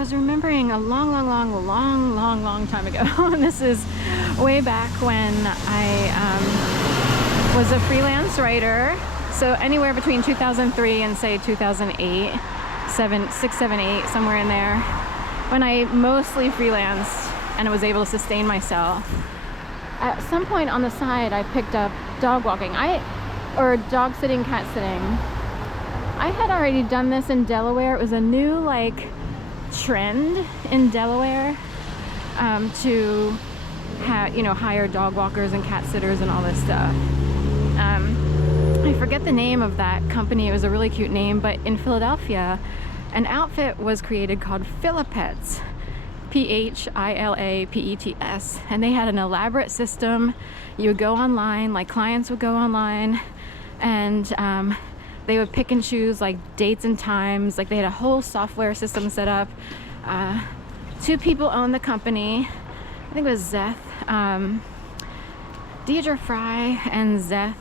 was remembering a long time ago. And this is way back when I was a freelance writer. So anywhere between 2003 and say 2008, 6, 7, 8, somewhere in there, when I mostly freelanced and I was able to sustain myself. At some point on the side, I picked up dog walking, or dog sitting, cat sitting. I had already done this in Delaware. It was a new like trend in Delaware to hire dog walkers and cat sitters and all this stuff. I forget the name of that company. It was a really cute name, but in Philadelphia, an outfit was created called Philipets, Philapets, and they had an elaborate system. You would go online, like clients would go online, and they would pick and choose like dates and times. Like they had a whole software system set up. 2 people owned the company. I think it was Zeth, Deidre Fry and Zeth.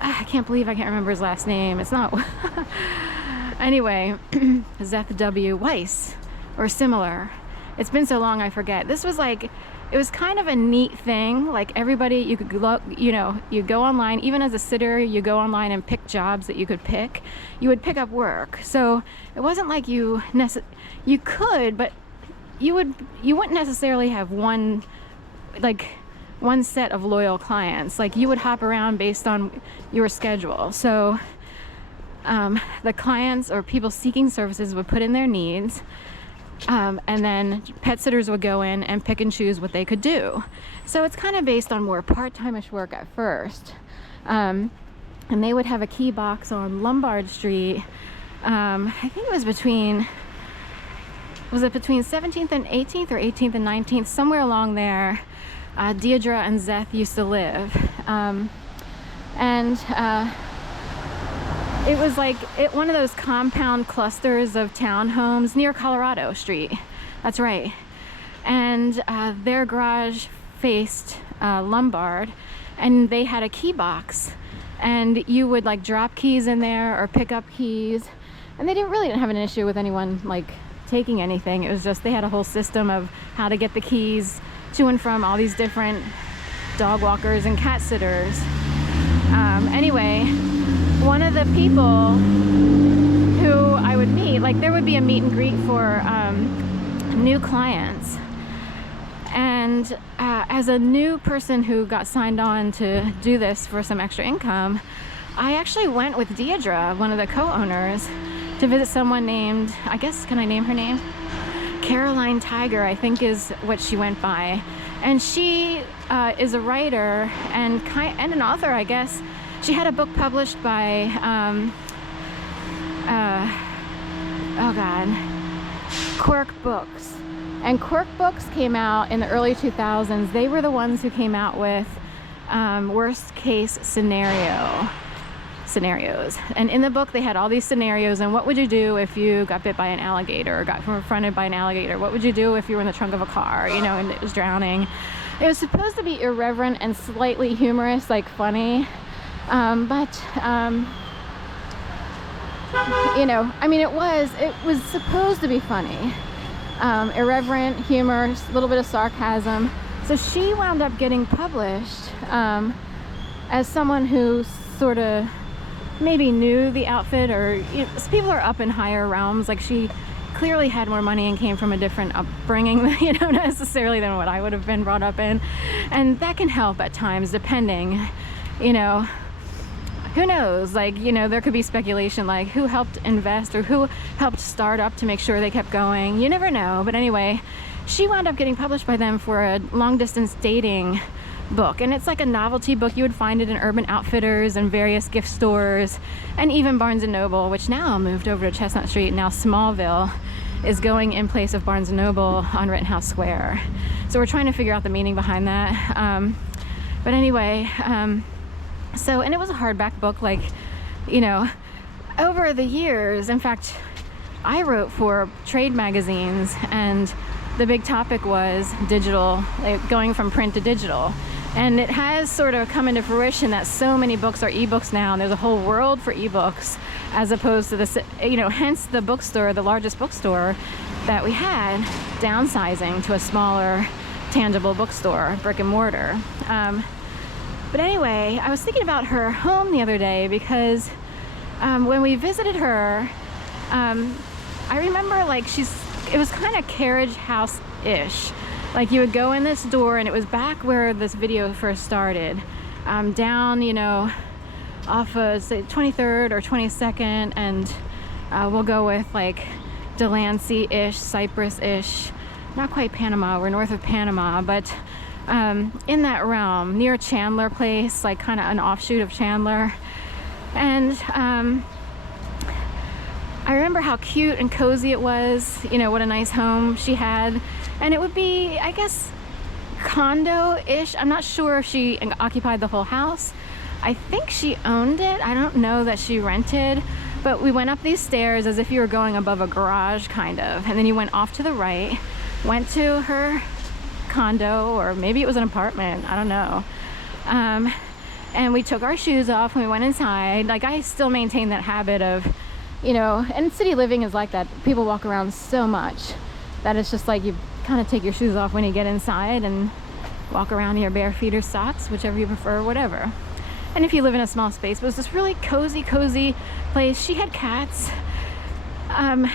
I can't believe I can't remember his last name. It's not. Anyway, Zeth W. Weiss or similar. It's been so long I forget. This was like, it was kind of a neat thing. Like everybody, you could look, you go online, even as a sitter, you go online and pick jobs that you could pick. You would pick up work. So it wasn't like you could, but you wouldn't necessarily have one set of loyal clients. Like you would hop around based on your schedule. So the clients or people seeking services would put in their needs, and then pet sitters would go in and pick and choose what they could do. So it's kind of based on more part-time-ish work at first. And they would have a key box on Lombard Street. I think it was between 17th and 18th or 18th and 19th, somewhere along there. Deidre and Zeth used to live. It was like one of those compound clusters of townhomes near Colorado Street. That's right. And their garage faced Lombard, and they had a key box. And you would like drop keys in there or pick up keys. And they didn't have an issue with anyone like taking anything. It was just they had a whole system of how to get the keys to and from all these different dog walkers and cat sitters. Anyway, one of the people who I would meet, like there would be a meet and greet for new clients. And as a new person who got signed on to do this for some extra income, I actually went with Deidre, one of the co-owners, to visit someone named, I guess, can I name her name? Caroline Tiger, I think is what she went by. And she is a writer and an author, I guess. She had a book published by, Quirk Books. And Quirk Books came out in the early 2000s. They were the ones who came out with worst case scenarios. And in the book, they had all these scenarios. And what would you do if you got bit by an alligator or got confronted by an alligator? What would you do if you were in the trunk of a car, and it was drowning? It was supposed to be irreverent and slightly humorous, like funny. It was supposed to be funny. Irreverent humor, a little bit of sarcasm. So she wound up getting published as someone who sort of maybe knew the outfit, or people are up in higher realms. Like she clearly had more money and came from a different upbringing, necessarily than what I would have been brought up in. And that can help at times, depending, who knows? There could be speculation, like who helped invest or who helped start up to make sure they kept going. You never know. But anyway, she wound up getting published by them for a long distance dating book. And it's like a novelty book. You would find it in Urban Outfitters and various gift stores and even Barnes & Noble, which now moved over to Chestnut Street. Now Smallville is going in place of Barnes & Noble on Rittenhouse Square. So we're trying to figure out the meaning behind that. But anyway, and it was a hardback book, over the years. In fact, I wrote for trade magazines, and the big topic was digital, going from print to digital. And it has sort of come into fruition that so many books are ebooks now, and there's a whole world for ebooks, as opposed to hence the bookstore, the largest bookstore that we had, downsizing to a smaller, tangible bookstore, brick and mortar. But anyway, I was thinking about her home the other day because when we visited her, I remember like it was kind of carriage house-ish. Like you would go in this door, and it was back where this video first started, down, you know, off of say 23rd or 22nd, and we'll go with like Delancey-ish, Cypress-ish, not quite Panama, we're north of Panama, but in that realm, near Chandler Place, like kind of an offshoot of Chandler. And I remember how cute and cozy it was, you know, what a nice home she had. And it would be, I guess, condo-ish. I'm not sure if she occupied the whole house. I think she owned it. I don't know that she rented. But we went up these stairs as if you were going above a garage, kind of. And then you went off to the right, went to her condo, or maybe it was an apartment, I don't know. And we took our shoes off and we went inside. Like, I still maintain that habit of, you know, and city living is like that. People walk around so much that it's just like you kind of take your shoes off when you get inside and walk around in your bare feet or socks, whichever you prefer, whatever. And if you live in a small space, but it was this really cozy place. She had cats. I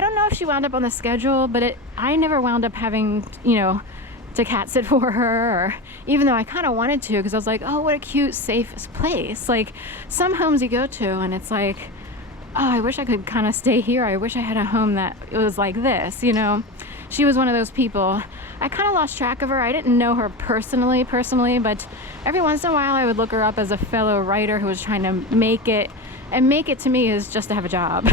don't know if she wound up on the schedule, but I never wound up having, you know, to cat sit for her, or even though I kind of wanted to, because I was like, oh, what a cute, safe place. Like some homes you go to and it's like, oh, I wish I could kind of stay here. I wish I had a home that was like this, you know. She was one of those people. I kind of lost track of her. I didn't know her personally, but every once in a while I would look her up as a fellow writer who was trying to make it, and make it to me is just to have a job.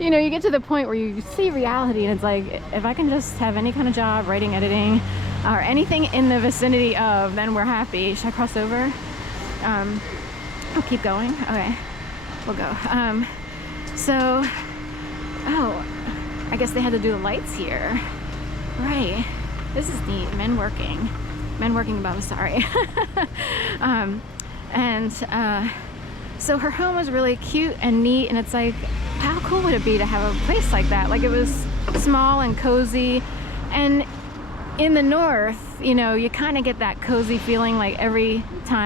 You know, you get to the point where you see reality and it's like, if I can just have any kind of job, writing, editing, or anything in the vicinity of, then we're happy. Should I cross over? I'll keep going. Okay, we'll go. Oh, I guess they had to do the lights here. Right, this is neat. Men working above, sorry. So her home was really cute and neat, and it's like, how cool would it be to have a place like that? Like, it was small and cozy, and in the north, you know, you kind of get that cozy feeling like every time